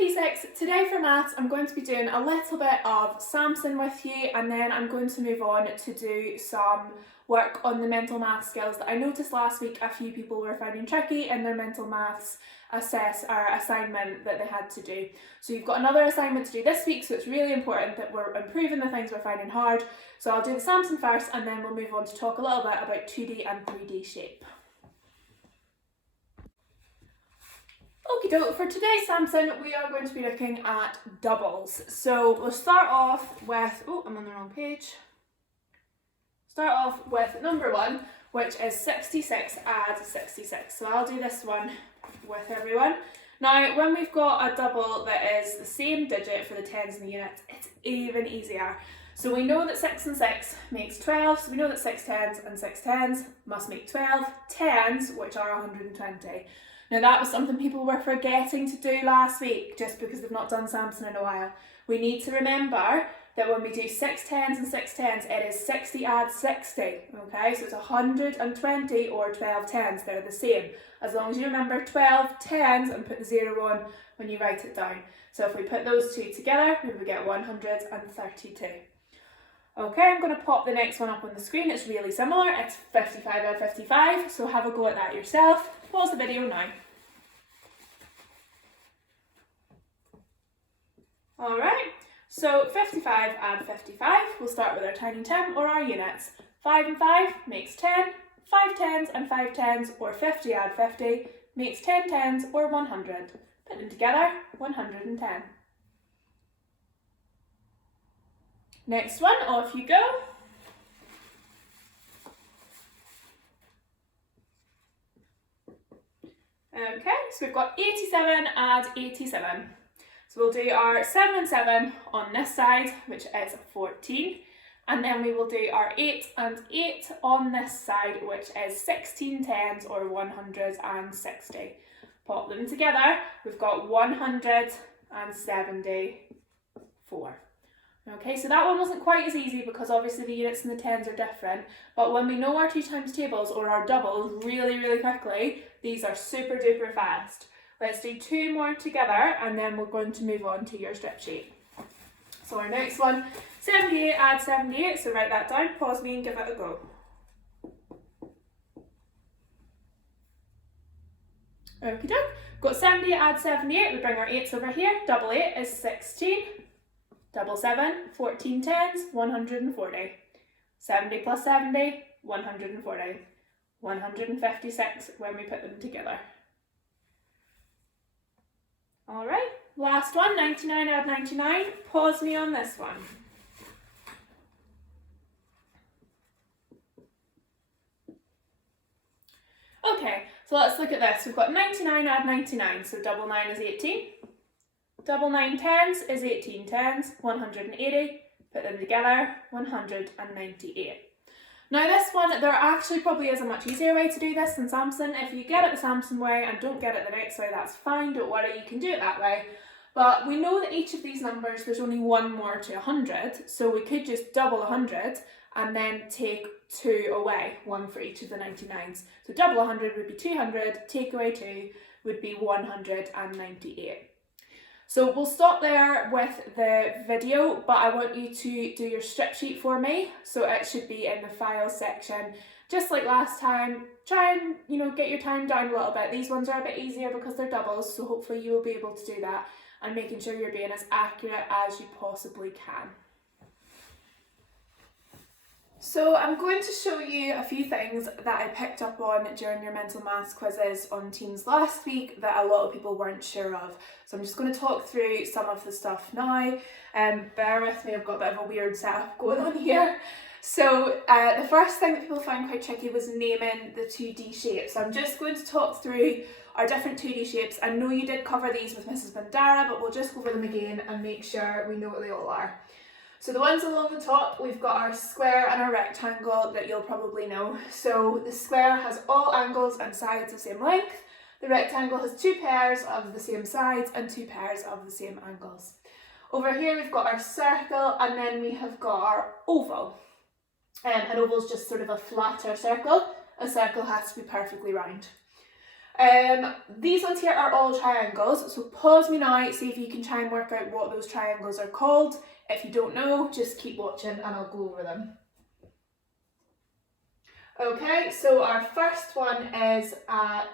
P6, today for maths I'm going to be doing a little bit of Samson with you, and then I'm going to move on to do some work on the mental maths skills that I noticed last week a few people were finding tricky in their mental maths assignment that they had to do. So you've got another assignment to do this week, so it's really important that we're improving the things we're finding hard. So I'll do the Samson first, and then we'll move on to talk a little bit about 2D and 3D shape. Okie doke, for today's Samson we are going to be looking at doubles. So we'll start off with, I'm on the wrong page. Start off with number 1, which is 66 add 66. So I'll do this one with everyone. Now when we've got a double that is the same digit for the tens and the units, it's even easier. So we know that 6 and 6 makes 12, so we know that 6 tens and 6 tens must make 12 tens, which are 120. Now that was something people were forgetting to do last week just because they've not done Samson in a while. We need to remember that when we do 6 tens and 6 tens, it is 60 add 60, okay? So it's 120 or 12 tens, they're the same. As long as you remember 12 tens and put the 0 on when you write it down. So if we put those two together, we would get 132. Okay, I'm going to pop the next one up on the screen. It's really similar. It's 55 add 55, so have a go at that yourself. Pause the video now. Alright, so 55 add 55. We'll start with our tiny tim or our units. 5 and 5 makes 10. 5 tens and 5 tens, or 50 add 50, makes 10 tens or 100. Put them together, 110. Next one, off you go. Okay, so we've got 87 add 87. So we'll do our 7 and 7 on this side, which is 14. And then we will do our 8 and 8 on this side, which is 16 tens or 160. Pop them together, we've got 174. Okay, so that one wasn't quite as easy because obviously the units and the tens are different, but when we know our 2 times tables or our doubles really quickly, these are super duper fast. Let's do 2 more together and then we're going to move on to your strip sheet. So our next one, 78 add 78, so write that down, pause me and give it a go. Okie doke, got 78 add 78, we bring our 8s over here, double 8 is 16. Double 7, 14 tens, 140. 70 plus 70, 140. 156 when we put them together. Alright, last one, 99 add 99. Pause me on this one. Okay, so let's look at this. We've got 99 add 99, so double 9 is 18. Double 9 tens is 18 tens, 180, put them together, 198. Now this one, there actually probably is a much easier way to do this than Samson. If you get it the Samson way and don't get it the next way, that's fine, don't worry, you can do it that way. But we know that each of these numbers, there's only one more to 100, so we could just double 100 and then take 2 away, 1 for each of the 99s. So double 100 would be 200, take away 2 would be 198. So we'll stop there with the video, but I want you to do your strip sheet for me. So it should be in the files section, just like last time. Try and, get your time down a little bit. These ones are a bit easier because they're doubles, so hopefully you will be able to do that and making sure you're being as accurate as you possibly can. So I'm going to show you a few things that I picked up on during your mental maths quizzes on Teams last week that a lot of people weren't sure of. So I'm just going to talk through some of the stuff now. Bear with me, I've got a bit of a weird setup going on here. So the first thing that people found quite tricky was naming the 2D shapes. So I'm just going to talk through our different 2D shapes. I know you did cover these with Mrs. Bandara, but we'll just go over them again and make sure we know what they all are. So the ones along the top, we've got our square and our rectangle that you'll probably know. So the square has all angles and sides of same length. The rectangle has 2 pairs of the same sides and 2 pairs of the same angles. Over here we've got our circle, and then we have got our oval. An oval is just sort of a flatter circle. A circle has to be perfectly round. These ones here are all triangles, so pause me now, see if you can try and work out what those triangles are called. If you don't know, just keep watching and I'll go over them. Okay, so our first one is a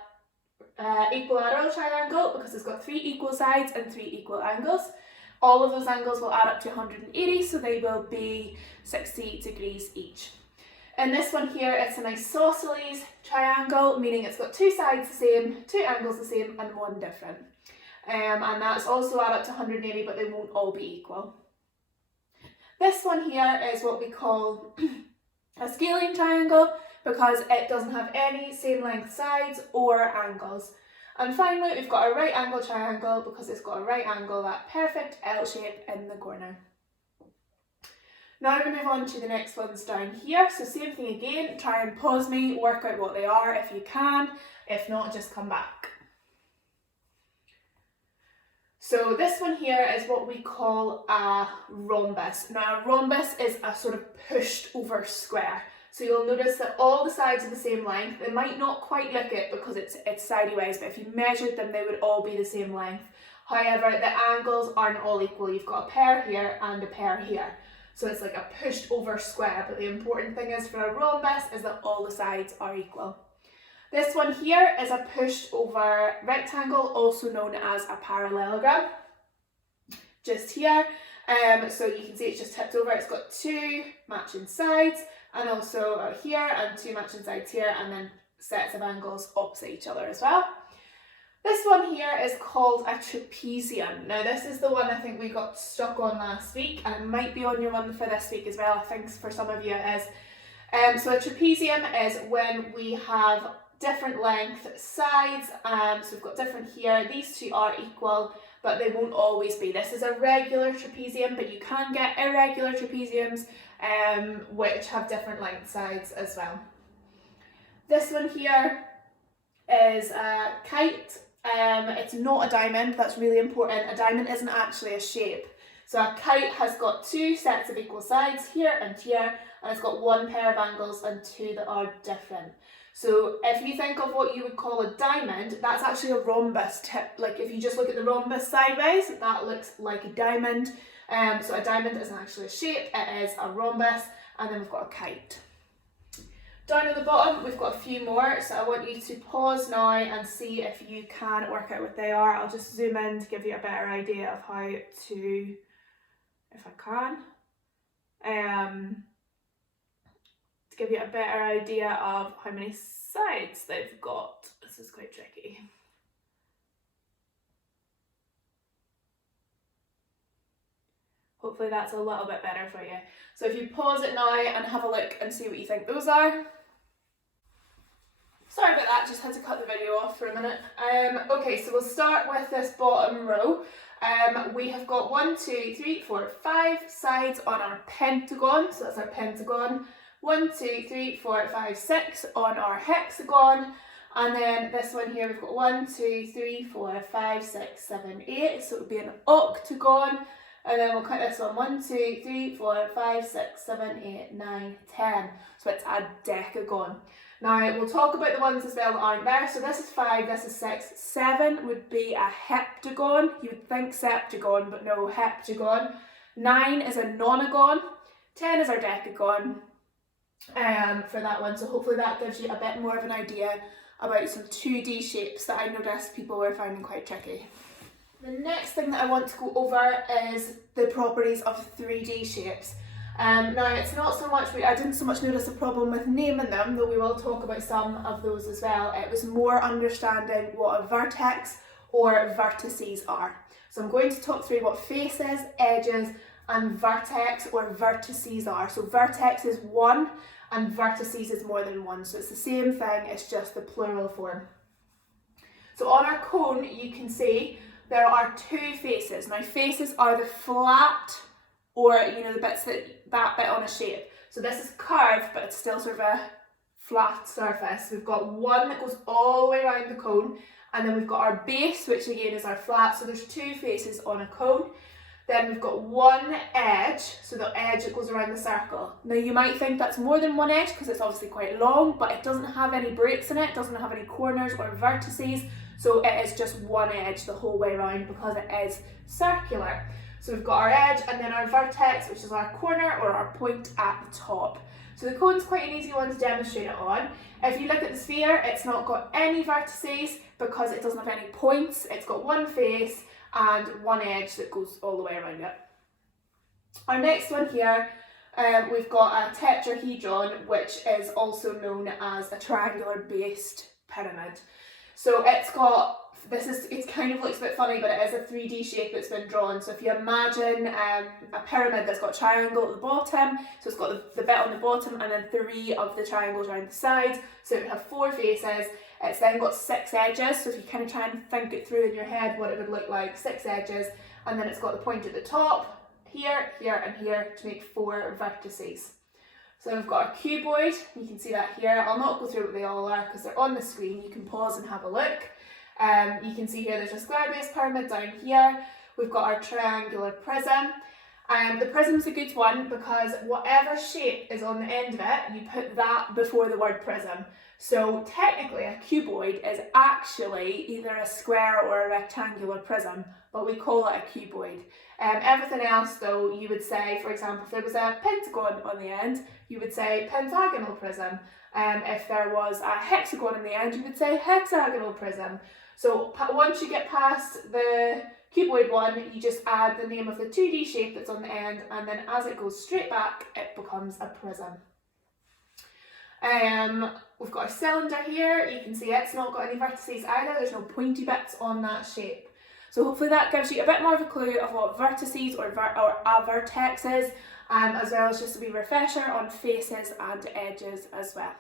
equilateral triangle because it's got 3 equal sides and 3 equal angles. All of those angles will add up to 180, so they will be 60 degrees each. In this one here, it's an isosceles triangle, meaning it's got 2 sides the same, 2 angles the same, and 1 different. And that's also add up to 180, but they won't all be equal. This one here is what we call a scalene triangle because it doesn't have any same length sides or angles. And finally, we've got a right angle triangle because it's got a right angle, that perfect L shape in the corner. Now we move on to the next ones down here. So same thing again, try and pause me, work out what they are if you can. If not, just come back. So this one here is what we call a rhombus. Now a rhombus is a sort of pushed over square. So you'll notice that all the sides are the same length. They might not quite look it because it's sideways, but if you measured them, they would all be the same length. However, the angles aren't all equal. You've got a pair here and a pair here. So it's like a pushed over square, but the important thing is for a rhombus is that all the sides are equal. This one here is a pushed over rectangle, also known as a parallelogram. Just here, so you can see it's just tipped over. It's got 2 matching sides, and also out here, and 2 matching sides here, and then sets of angles opposite each other as well. This one here is called a trapezium. Now this is the one I think we got stuck on last week, and it might be on your one for this week as well. I think for some of you it is. So a trapezium is when we have different length sides, so we've got different here. These 2 are equal, but they won't always be. This is a regular trapezium, but you can get irregular trapeziums which have different length sides as well. This one here is a kite. It's not a diamond, that's really important. A diamond isn't actually a shape. So a kite has got 2 sets of equal sides here and here, and it's got 1 pair of angles and 2 that are different. So if you think of what you would call a diamond, that's actually a rhombus tip. Like if you just look at the rhombus sideways, that looks like a diamond. So a diamond isn't actually a shape, it is a rhombus, and then we've got a kite. Down at the bottom, we've got a few more, so I want you to pause now and see if you can work out what they are. I'll just zoom in to give you a better idea of how to, if I can, to give you a better idea of how many sides they've got. This is quite tricky. Hopefully that's a little bit better for you. So if you pause it now and have a look and see what you think those are. Sorry about that, just had to cut the video off for a minute. Okay, so we'll start with this bottom row. We have got 1, 2, 3, 4, 5 sides on our pentagon, so that's our pentagon. 1, 2, 3, 4, 5, 6 on our hexagon. And then this one here, we've got 1, 2, 3, 4, 5, 6, 7, 8. So it would be an octagon. And then we'll cut this one. 1, 2, 3, 4, 5, 6, 7, 8, 9, 10. So it's a decagon. Now we'll talk about the ones as well that aren't there. So this is 5, this is 6. 7 would be a heptagon. You would think septagon, but no, heptagon. 9 is a nonagon. 10 is our decagon for that one. So hopefully that gives you a bit more of an idea about some 2D shapes that I noticed people were finding quite tricky. The next thing that I want to go over is the properties of 3D shapes. Now it's not so much, I didn't so much notice a problem with naming them, though we will talk about some of those as well. It was more understanding what a vertex or vertices are. So I'm going to talk through what faces, edges and vertex or vertices are. So vertex is one and vertices is more than one. So it's the same thing, it's just the plural form. So on our cone you can see there are 2 faces. Now faces are the flat, or the bits that bit on a shape. So this is curved, but it's still sort of a flat surface. We've got one that goes all the way around the cone, and then we've got our base, which again is our flat. So there's 2 faces on a cone. Then we've got one edge, so the edge that goes around the circle. Now you might think that's more than one edge because it's obviously quite long, but it doesn't have any breaks in it, doesn't have any corners or vertices, so it is just one edge the whole way around because it is circular. So we've got our edge and then our vertex, which is our corner or our point at the top. So the cone's quite an easy one to demonstrate it on. If you look at the sphere, it's not got any vertices because it doesn't have any points. It's got one face and one edge that goes all the way around it. Our next one here, we've got a tetrahedron, which is also known as a triangular based pyramid. So it's got, it kind of looks a bit funny, but it is a 3D shape that's been drawn. So if you imagine a pyramid that's got a triangle at the bottom, so it's got the bit on the bottom and then 3 of the triangles around the sides, so it would have 4 faces. It's then got 6 edges, so if you kind of try and think it through in your head what it would look like, 6 edges, and then it's got the point at the top, here, here and here to make 4 vertices. So then we've got our cuboid, you can see that here. I'll not go through what they all are because they're on the screen, you can pause and have a look. You can see here there's a square base pyramid down here. We've got our triangular prism. The prism's a good one because whatever shape is on the end of it, you put that before the word prism. So technically a cuboid is actually either a square or a rectangular prism, but we call it a cuboid. Everything else though, you would say, for example, if there was a pentagon on the end, you would say pentagonal prism. If there was a hexagon on the end, you would say hexagonal prism. So once you get past the cuboid one, you just add the name of the 2D shape that's on the end, and then as it goes straight back, it becomes a prism. We've got a cylinder here. You can see it's not got any vertices either. There's no pointy bits on that shape. So hopefully that gives you a bit more of a clue of what vertices or a vertex is, as well as just a wee refresher on faces and edges as well.